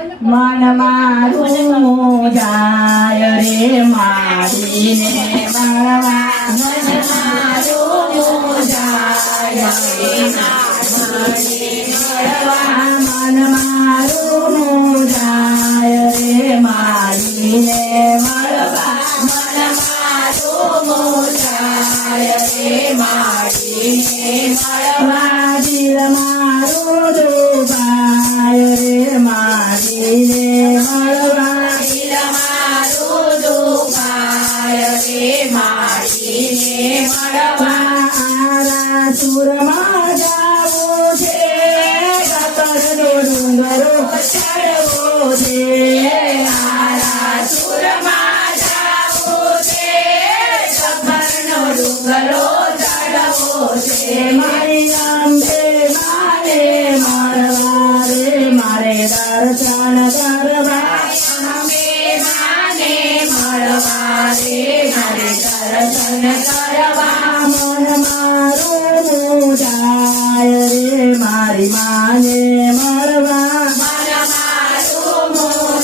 મન મારું જાય રે મારીને મળવા મન મારું જાય રે મારીને મળવા મન મારું જાય રે મારીને મળવા મન મારું જાય રે મારીને મળવા દિલ મારું દુભાય રે મારીને મળવા દિલ મારું દુભાય રે મારીને મળવા આરા સુરમાં જાવું છે કતરનો ડુંગરો ચડવો છે આરા સુરમાં જાવું છે કતરનો ડુંગરો ચડવો છે મારી અંબે મારે મળવા રે મારે દર્શન કરવા અંબે માને મળવા રે મારે દર્શન કરવા મન મારું જાય રે મારી માને મળવા મન મારું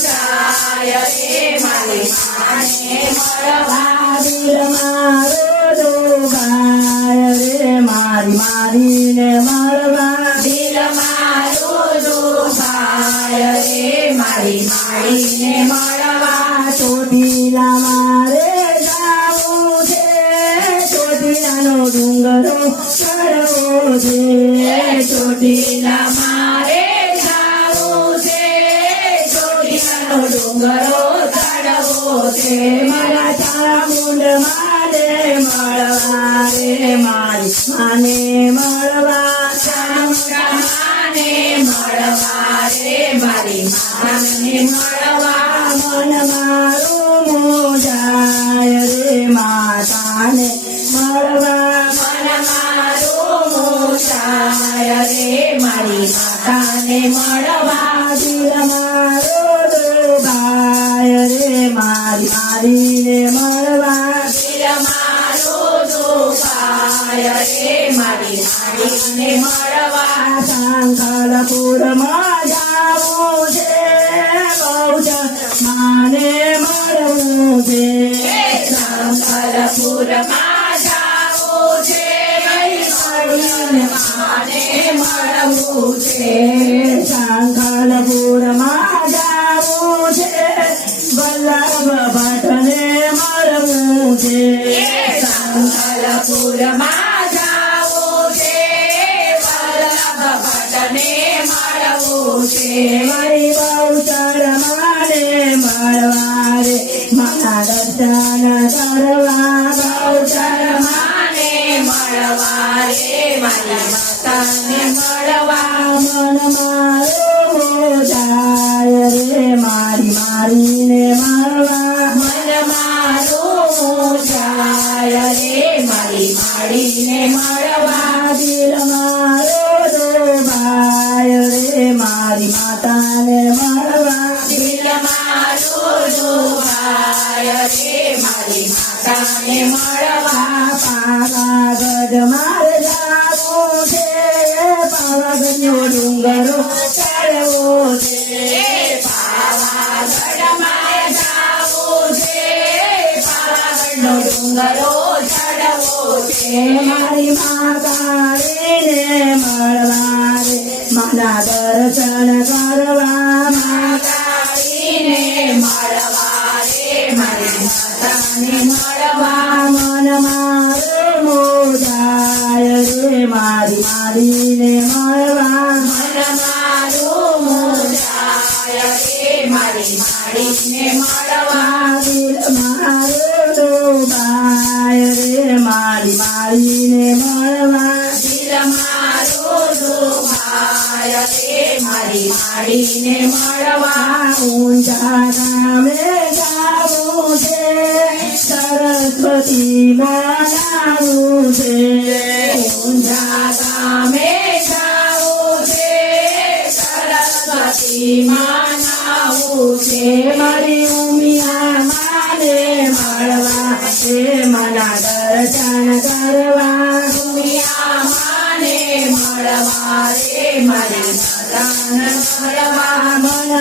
જાય રે મારી માને મળવા દિલ મારું દુભાય રે મારી મારીને મળવા દિલ મારું દુભાય રે મારી મારીને મળવા ચોટીલા મારે જાવું છે ચોટીલાનો ડુંગરો ચડવો છે ચોટીલા મારે જાવું છે ચોટીલાનો ડુંગરો ચડવો છે મારા ચામુંડ માને મળવા રે મારી માને મળવા ચામુંડ માને મળવા રે મારી માને મળવા મન મારું જાય રે માતાને મળવા મન મારું જાય રે મારી માતાને મળવા દિલ મારું દુભાય રે મારી મારીને મળવા દિલ મારું દુભાય રે મારી મારીને મળવા સંકલપુરમાં જાવું છે બહુચર માને મળવું છે સંકલપુરમાં જાવું છે માને મળવું છે સંકલપુરમાં જાવું છે વલ્લભ ભટ્ટને મળવું છે સંકલપુરમાં જાવું છે વલ્લભ ભટ્ટને મળવું છે મારી બહુચર માને મળવા રે મારા દર્શન કરવા બહુચર માને મળવા રે મારી માતાને મળવા મન મારું જાય રે મારી મારીને મળવા મન મારું જાય રે મારી મારીને મળવા દિલ મારું દુભાય રે મારી માતાને મળવા દિલ મારું દુભાય રે મારી માતાને મળવા પાવાગઢ મારે જાવું છે પાવાગઢનો ડુંગરો ચડવો છે પાવાગઢ મારે જાવું છે પાવાગઢનો ડુંગરો ચડવો છે મારી માતાને મળવા રે મારા દર્શન કરવા માતાને મળવા રે મારી માતાને મળવા મન મારું જાય રે મારી મારીને મળવા મન મારું જાય રે મારી મારીને મળવા દિલ મારું દુભાય રે મારી મારીને મળવા દિલ મારું દુભાય રે મારી મારીને મળવા ઊંઝા ગામે જાવું છે સરસ્વતી મનાવું છે ઊંઝા ગામે જાવું છે સરસ્વતી મનાવું છે મારી ઉમિયા માને મળવા છે મના દર્શન કરવા ઉમિયા માને મળવા રે મારી માતાને મળવા મન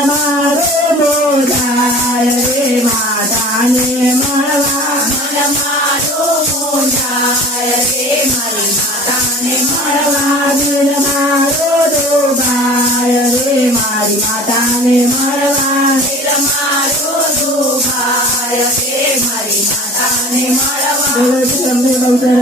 રે મારી માતાને મળવા દિલ મારો દુભાય રે મારી માતાને મળવા દિલ મારો દુભાય રે મારી માતાને મળવા. બોલો શ્રી અંબે ગૌચર